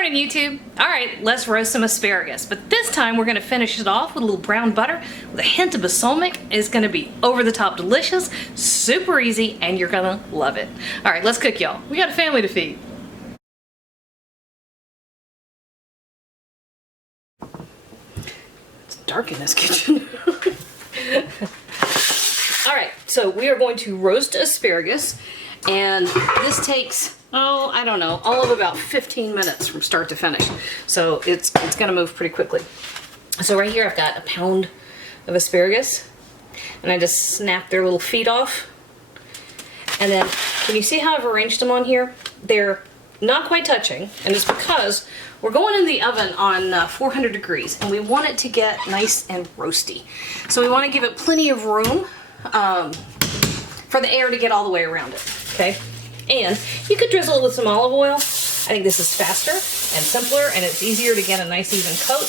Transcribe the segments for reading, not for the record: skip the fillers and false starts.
morning, YouTube. All right, let's roast some asparagus, but this time we're gonna finish it off with a little brown butter with a hint of balsamic. It's gonna be over the top delicious, super easy, and you're gonna love it. All right, let's cook, y'all. We got a family to feed. It's dark in this kitchen. All right, so we are going to roast asparagus, and this takes, oh, I don't know, all of about 15 minutes from start to finish. So it's gonna move pretty quickly. So right here I've got a pound of asparagus, and I just snap their little feet off. And then, can you see how I've arranged them on here? They're not quite touching, and it's because we're going in the oven on 400 degrees, and we want it to get nice and roasty. So we want to give it plenty of room for the air to get all the way around it, okay? And you could drizzle it with some olive oil. I think this is faster and simpler, and it's easier to get a nice even coat.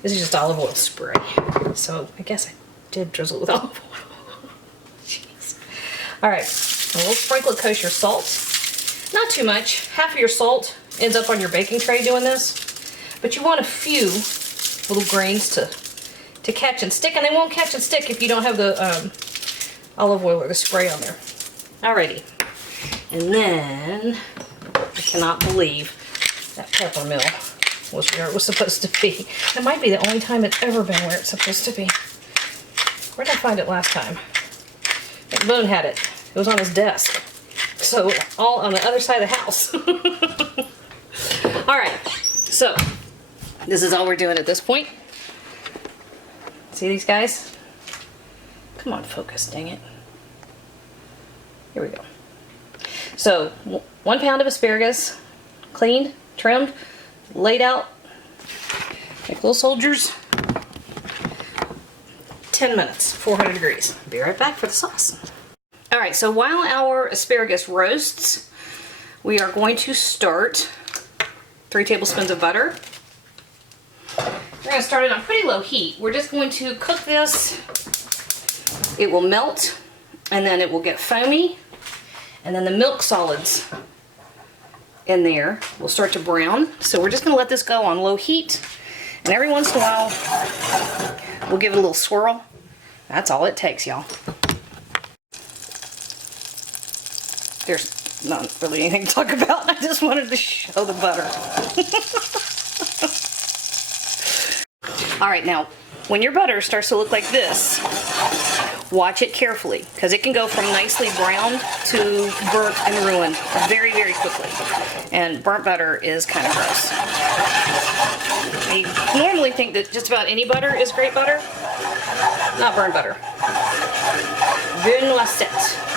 This is just olive oil spray. So I guess I did drizzle it with olive oil. Jeez. All right, a little sprinkle of kosher salt. Not too much. Half of your salt ends up on your baking tray doing this, but you want a few little grains to catch and stick, and they won't catch and stick if you don't have the olive oil or the spray on there. Alrighty. And then, I cannot believe that pepper mill was where it was supposed to be. It might be the only time it's ever been where it's supposed to be. Where did I find it last time? Boone had it. It was on his desk. So, all on the other side of the house. Alright, so, this is all we're doing at this point. See these guys? Come on, focus, dang it. Here we go. So, 1 pound of asparagus, cleaned, trimmed, laid out like little soldiers. 10 minutes, 400 degrees. Be right back for the sauce. All right, so while our asparagus roasts, we are going to start 3 tablespoons of butter. We're going to start it on pretty low heat. We're just going to cook this. It will melt, and then it will get foamy, and then the milk solids in there will start to brown. So we're just going to let this go on low heat, and every once in a while, we'll give it a little swirl. That's all it takes, y'all. There's not really anything to talk about. I just wanted to show the butter. All right, now, when your butter starts to look like this, watch it carefully, because it can go from nicely browned to burnt and ruined very, very quickly. And burnt butter is kind of gross. I normally think that just about any butter is great butter. Not burnt butter. Vin Lasset,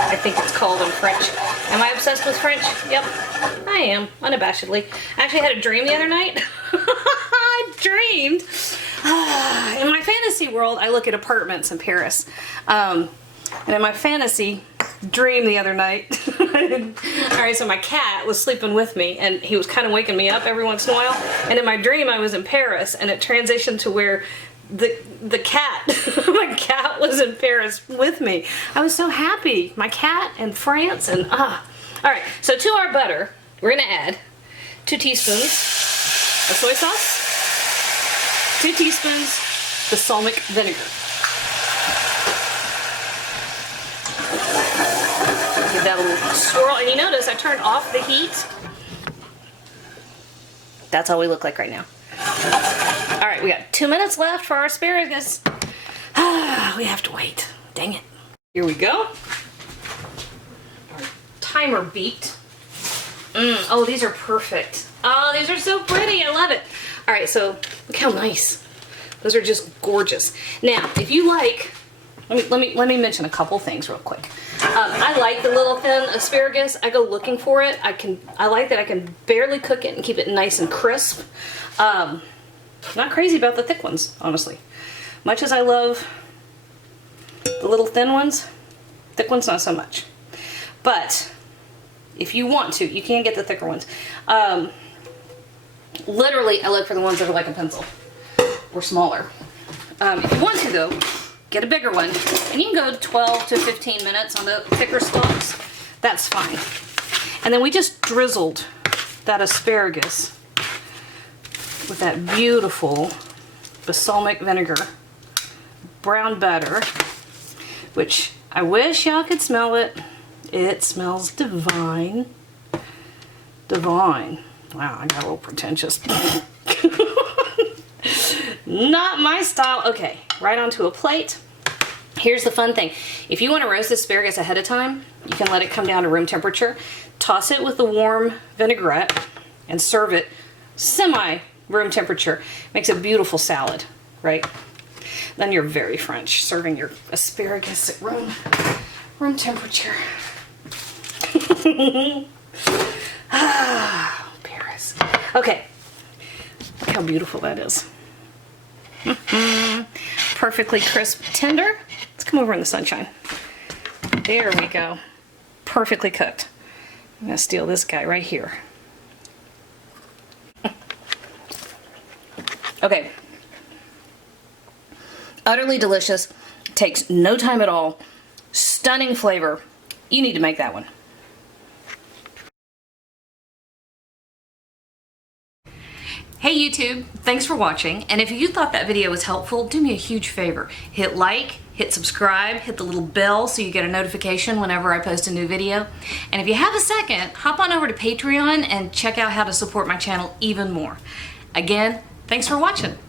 I think it's called in French. Am I obsessed with French? Yep, I am, unabashedly. I actually had a dream the other night. I dreamed. In my fantasy world, I look at apartments in Paris. And in my fantasy dream the other night, alright, so my cat was sleeping with me, and he was kind of waking me up every once in a while. And in my dream, I was in Paris, and it transitioned to where the cat, my cat was in Paris with me. I was so happy. My cat in France, and Alright, so to our butter, we're going to add 2 teaspoons of soy sauce, 2 teaspoons balsamic vinegar. Give that a little swirl, and you notice I turned off the heat. That's how we look like right now. Alright, we got 2 minutes left for our asparagus. We have to wait. Dang it. Here we go. Our timer beeped. Oh, these are perfect. Oh, these are so pretty. I love it. Alright, so look how nice. Those are just gorgeous. Now, if you like, let me mention a couple things real quick. I like the little thin asparagus. I go looking for it. I like that I can barely cook it and keep it nice and crisp. Not crazy about the thick ones, honestly. Much as I love the little thin ones, thick ones not so much. But if you want to, you can get the thicker ones. Literally, I look for the ones that are like a pencil or smaller. If you want to, though, get a bigger one, and you can go 12 to 15 minutes on the thicker stalks. That's fine. And then we just drizzled that asparagus with that beautiful balsamic vinegar, brown butter, which I wish y'all could smell it. It smells divine. Divine. Wow, I got a little pretentious. Not my style. Okay, right onto a plate. Here's the fun thing. If you want to roast asparagus ahead of time, you can let it come down to room temperature. Toss it with the warm vinaigrette and serve it semi-room temperature. Makes a beautiful salad, right? Then you're very French, serving your asparagus at room temperature. Ah, Paris. Okay, look how beautiful that is. Perfectly crisp, tender. Let's come over in the sunshine. There we go. Perfectly cooked. I'm gonna steal this guy right here. Okay. Utterly delicious. Takes no time at all. Stunning flavor. You need to make that one. Hey YouTube, thanks for watching, and if you thought that video was helpful, do me a huge favor. Hit like, hit subscribe, hit the little bell so you get a notification whenever I post a new video. And if you have a second, hop on over to Patreon and check out how to support my channel even more. Again, thanks for watching.